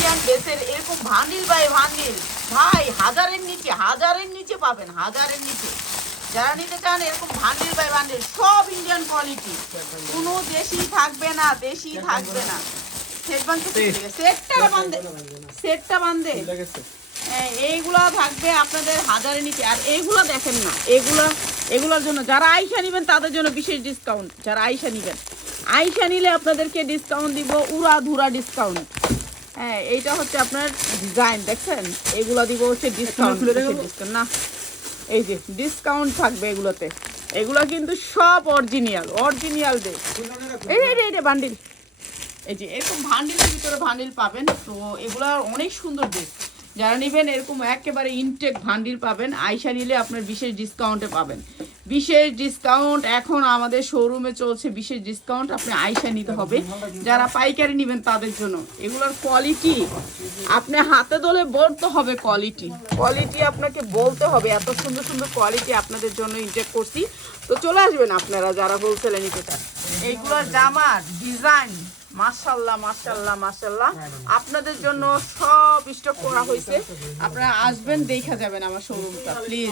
Indian ড্রেসের এরকম ভান্ডিল by ভান্ডিল ভাই হাজারের নিচে পাবেন, হাজারের নিচে। যারা নিতে চান এরকম ভান্ডিল বাই ভান্ডিল সব ইন্ডিয়ান কোয়ালিটি, কোনো দেশি থাকবে না, দেশি থাকবে না। সেটটা বান্ধে এইগুলা থাকবে আপনাদের হাজারের নিচে। আর এইগুলা দেখেন না, এগুলোর জন্য যারা আইসা নিবেন তাদের জন্য বিশেষ ডিসকাউন্ট। যারা আইসা নিবেন, আইসা নিলে আপনাদেরকে ডিসকাউন্ট দিব, উড়া ধুরা ডিসকাউন্ট। হ্যাঁ, এইটা হচ্ছে আপনার ডিজাইন দেখছেন, এগুলো দিব হচ্ছে ডিসকাউন্ট না, এই যে ডিসকাউন্ট থাকবে এগুলোতে। এগুলো কিন্তু সব অরিজিনাল ড্রেস। এই বান্ডিল, এই যে এরকম ভান্ডিলের ভিতরে ভান্ডিল পাবেন। তো এগুলো অনেক সুন্দর ড্রেস। যারা নেবেন এরকম একেবারে ইনটেক ভান্ডিল পাবেন, আইসা নিলে আপনার বিশেষ ডিসকাউন্টে পাবেন। বিশেষ ডিসকাউন্ট এখন আমাদের শোরুমে চলছে, বিশেষ ডিসকাউন্ট। আপনি আইসা নিতে হবে যারা পাইকারি নেবেন তাদের জন্য। এগুলোর কোয়ালিটি আপনি হাতে ধরে বলতে হবে, কোয়ালিটি আপনাকে বলতে হবে। এত সুন্দর সুন্দর কোয়ালিটি আপনাদের জন্য ইনটেক করছি। তো চলে আসবেন আপনারা যারা হোলসেলে নিতে চান। এইগুলোর জামার ডিজাইন মাশাআল্লাহ মাশাআল্লাহ মাশাআল্লাহ, আপনাদের জন্য সব স্টক করা হয়েছে। আপনারা আসবেন, দেখা যাবেন আমার শোরুমটা প্লিজ।